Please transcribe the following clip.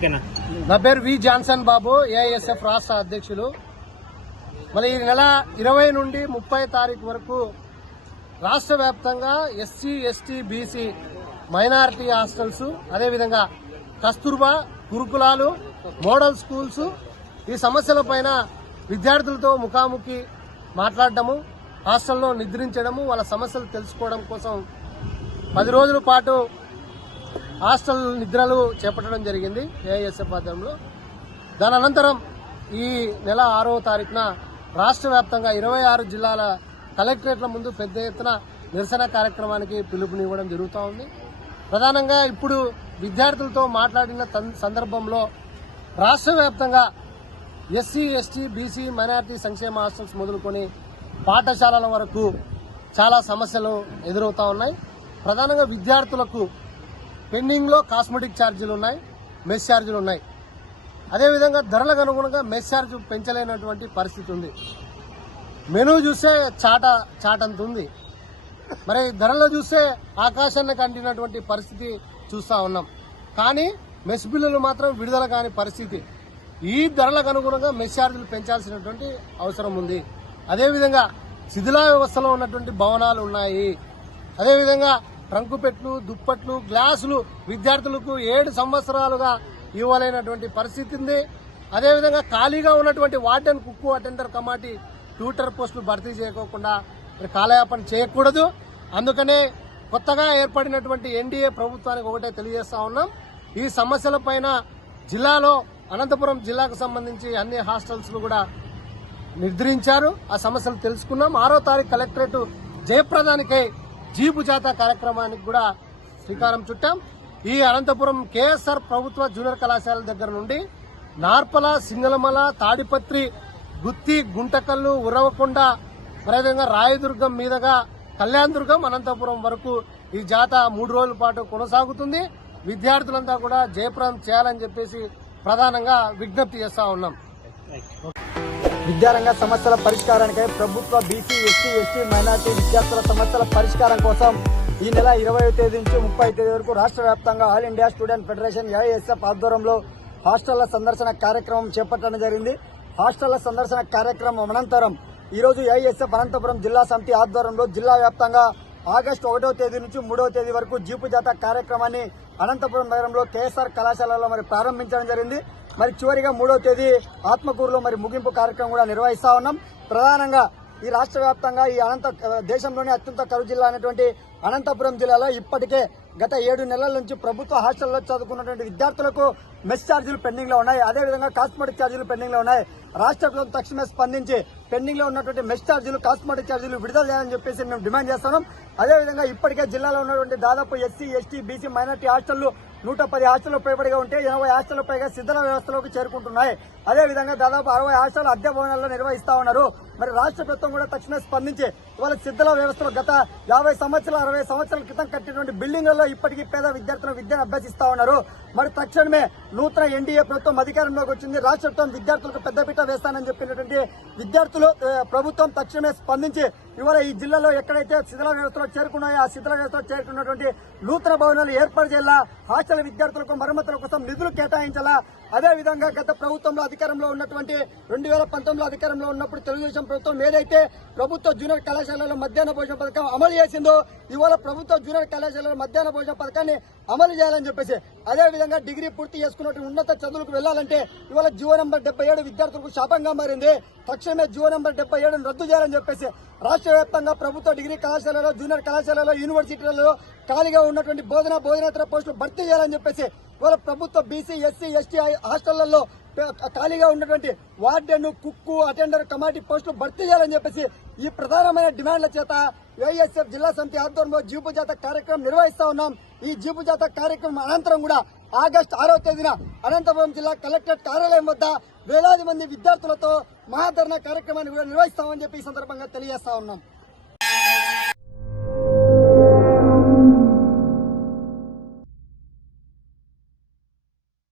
ఓకేనా? నా పేరు వి జాన్సన్ బాబు ఏఐఎస్ఎఫ్ రాష్ట్ర అధ్యక్షులు. మరి ఈ నెల ఇరవై నుండి ముప్పై తారీఖు వరకు రాష్ట్ర వ్యాప్తంగా SC ST BC minority hostels అదేవిధంగా కస్తూర్బా గురుకులాలు మోడల్ స్కూల్స్ ఈ సమస్యలపైన విద్యార్థులతో ముఖాముఖి మాట్లాడటము హాస్టల్లో నిద్రించడము వాళ్ళ సమస్యలు తెలుసుకోవడం కోసం పది రోజుల పాటు హాస్టల్ నిద్రలు చేపట్టడం జరిగింది ఏఐఎస్ఎఫ్ ఆధ్వర్యంలో. దాని అనంతరం ఈ నెల ఆరవ తారీఖున రాష్ట్ర వ్యాప్తంగా ఇరవై ఆరు జిల్లాల కలెక్టరేట్ల ముందు పెద్ద ఎత్తున నిరసన కార్యక్రమానికి పిలుపునివ్వడం జరుగుతూ ఉంది. ప్రధానంగా ఇప్పుడు విద్యార్థులతో మాట్లాడిన సందర్భంలో రాష్ట్ర వ్యాప్తంగా ఎస్సీ ఎస్టీ బీసీ మైనార్టీ సంక్షేమ హాస్టల్స్ మొదలుకొని పాఠశాలల వరకు చాలా సమస్యలు ఎదురవుతా ఉన్నాయి. ప్రధానంగా విద్యార్థులకు పెండింగ్లో కాస్మెటిక్ ఛార్జీలు ఉన్నాయి మెస్ ఛార్జీలు ఉన్నాయి. అదేవిధంగా ధరలకు అనుగుణంగా మెస్ ఛార్జ్ పెంచలేనటువంటి పరిస్థితి ఉంది. మెనూ చూస్తే చాట చాటంత ఉంది. మరి ధరలు చూస్తే ఆకాశాన్ని కంటినటువంటి పరిస్థితి చూస్తా ఉన్నాం. కానీ మెస్ బిల్లులు మాత్రం విడుదల కాని పరిస్థితి. ఈ ధరలకు అనుగుణంగా మెస్ ఛార్జీలు పెంచాల్సినటువంటి అవసరం ఉంది. అదేవిధంగా శిథిలా వ్యవస్థలో ఉన్నటువంటి భవనాలు ఉన్నాయి. అదేవిధంగా ట్రంకుపెట్లు దుప్పట్లు గ్లాసులు విద్యార్థులకు ఏడు సంవత్సరాలుగా ఇవ్వలేనటువంటి పరిస్థితి ఉంది. అదేవిధంగా ఖాళీగా ఉన్నటువంటి వార్డెన్ కుక్కు అటెండర్ కమాటీ ట్యూటర్ పోస్టులు భర్తీ చేయకోకుండా కాలయాపన చేయకూడదు. అందుకనే కొత్తగా ఏర్పడినటువంటి ఎన్డీఏ ప్రభుత్వానికి ఒకటే తెలియజేస్తా ఉన్నాం. ఈ సమస్యలపైన జిల్లాలో అనంతపురం జిల్లాకు సంబంధించి అన్ని హాస్టల్స్ కూడా నిర్ధారించారు. ఆ సమస్యలు తెలుసుకున్నాం. ఆరో తారీఖు కలెక్టరేట్ జయప్రదానికై జీపు జాత కార్యక్రమానికి కూడా శ్రీకారం చుట్టాం. ఈ అనంతపురం కేఎస్ఆర్ ప్రభుత్వ జూనియర్ కళాశాల దగ్గర నుండి నార్పల సింగలమల తాడిపత్రి గుత్తి గుంటకల్లు ఉరవకొండ అదేవిధంగా రాయదుర్గం మీదుగా కళ్యాణదుర్గం అనంతపురం వరకు ఈ జాత మూడు రోజుల పాటు కొనసాగుతుంది. విద్యార్థులంతా కూడా జయప్రదం చేయాలని చెప్పేసి ప్రధానంగా విజ్ఞప్తి చేస్తా ఉన్నాం. విద్యారంగ సమస్యల పరిష్కారానికై ప్రభుత్వ బీసీ ఎస్సీ ఎస్టీ మైనార్టీ విద్యార్థుల సమస్యల పరిష్కారం కోసం ఈ నెల ఇరవై తేదీ నుంచి ముప్పై తేదీ వరకు రాష్ట్ర వ్యాప్తంగా all India student federation AISF ఆధ్వర్యంలో హాస్టళ్ళ సందర్శన కార్యక్రమం చేపట్టడం జరిగింది. హాస్టళ్ళ సందర్శన కార్యక్రమం అనంతరం ఈరోజు ఏఐఎస్ఎఫ్ అనంతపురం జిల్లా సమితి ఆధ్వర్యంలో జిల్లా వ్యాప్తంగా ఆగస్టు ఒకటో తేదీ నుంచి మూడవ తేదీ వరకు జీపు జాత కార్యక్రమాన్ని అనంతపురం నగరంలో కేఎస్ఆర్ కళాశాలలో మరి ప్రారంభించడం జరిగింది. మరి చివరిగా మూడవ తేదీ ఆత్మకూరులో మరి ముగింపు కార్యక్రమం కూడా నిర్వహిస్తా ఉన్నాం. ప్రధానంగా ఈ రాష్ట్ర వ్యాప్తంగా ఈ అనంత దేశంలోనే అత్యంత కరువు జిల్లా అనేటువంటి అనంతపురం జిల్లాలో ఇప్పటికే గత ఏడు నెలల నుంచి ప్రభుత్వ హాస్టల్లో చదువుకున్నటువంటి విద్యార్థులకు మెస్ ఛార్జీలు పెండింగ్లో ఉన్నాయి. అదేవిధంగా కాస్మెటిక్ ఛార్జీలు పెండింగ్లో ఉన్నాయి. రాష్ట్ర ప్రభుత్వం తక్షణమే స్పందించి పెండింగ్లో ఉన్నటువంటి మెస్ ఛార్జీలు కాస్మెటిక్ ఛార్జీలు విడుదల చేయాలని చెప్పేసి మేము డిమాండ్ చేస్తున్నాం. అదేవిధంగా ఇప్పటికే జిల్లాలో ఉన్నటువంటి దాదాపు ఎస్సీ ఎస్టీ బీసీ మైనార్టీ హాస్టళ్ళు నూట పది హాస్టళ్ళు పైబడిగా ఉంటే ఎనభై హాస్టల్లో పైగా సిద్ధల వ్యవస్థలోకి చేరుకుంటున్నాయి. అదేవిధంగా దాదాపు అరవై హాస్టల్ అద్దె భవనాల్లో నిర్వహిస్తా ఉన్నారు. మరి రాష్ట్ర ప్రభుత్వం కూడా తక్షణమే స్పందించి ఇవాళ సిద్ధల వ్యవస్థలో గత యాభై సంవత్సరాలు అరవై సంవత్సరాల క్రితం కట్టినటువంటి బిల్డింగ్లలో ఇప్పటికీ పేద విద్యార్థులు విద్యను అభ్యసిస్తా ఉన్నారు. మరి తక్షణమే నూతన ఎన్డీఏ ప్రభుత్వం అధికారంలోకి వచ్చింది. రాష్ట్ర ప్రభుత్వం విద్యార్థులకు పెద్దపీట వేస్తానని చెప్పినటువంటి విద్యార్థులు ప్రభుత్వం తక్షణమే స్పందించి ఇవాళ ఈ జిల్లాలో ఎక్కడైతే శిథిల వ్యవస్థలో చేరుకున్నాయో ఆ శిథిల వ్యవస్థలో చేరుకున్నటువంటి నూతన భవనాలు ఏర్పాటు చేయాలా? హాస్టల్ విద్యార్థులకు మరమ్మతుల కోసం నిధులు కేటాయించాలా? అదే విధంగా గత ప్రభుత్వంలో అధికారంలో ఉన్నటువంటి రెండు వేల పంతొమ్మిదిలో అధికారంలో ఉన్నప్పుడు తెలుగుదేశం ప్రభుత్వం ఏదైతే ప్రభుత్వ జూనియర్ కళాశాలలో మధ్యాహ్న భోజన పథకం అమలు చేసిందో ఇవాళ ప్రభుత్వ జూనియర్ కళాశాలలో మధ్యాహ్న భోజన పథకాన్ని అమలు చేయాలని చెప్పేసి అదే విధంగా డిగ్రీ పూర్తి చేసుకున్నట్టు ఉన్నత చదువులకు వెళ్ళాలంటే ఇవాళ జీవో నంబర్ డెబ్బై ఏడు విద్యార్థులకు శాపంగా మారింది. తక్షణమే జీవో నంబర్ డెబ్బై ఏడును రద్దు చేయాలని చెప్పేసి రాష్ట్ర వ్యాప్తంగా ప్రభుత్వ డిగ్రీ కళాశాలలో జూనియర్ కళాశాలలో యూనివర్సిటీలలో ఖాళీగా ఉన్నటువంటి బోధన బోధనేతర పోస్టులు భర్తీ చేయాలని చెప్పేసి వాళ్ళ ప్రభుత్వ బీసీ ఎస్సీ ఎస్టీ హాస్టళ్ళలో ఖాళీగా ఉన్నటువంటి వార్డెన్ కుక్కు అటెండర్ కమాటీ పోస్టులు భర్తీ చేయాలని చెప్పేసి ఈ ప్రధానమైన డిమాండ్ల చేత ఏఎస్ఎఫ్ జిల్లా సమితి ఆధ్వర్యంలో జీపు జాత కార్యక్రమం నిర్వహిస్తా ఉన్నాం. ఈ జీపు జాత కార్యక్రమం అనంతరం కూడా ఆగస్టు ఆరో తేదీన అనంతపురం జిల్లా కలెక్టరేట్ కార్యాలయం వద్ద వేలాది మంది విద్యార్థులతో మహాధరణ కార్యక్రమాన్ని కూడా నిర్వహిస్తామని చెప్పి ఈ సందర్భంగా తెలియజేస్తా ఉన్నాం.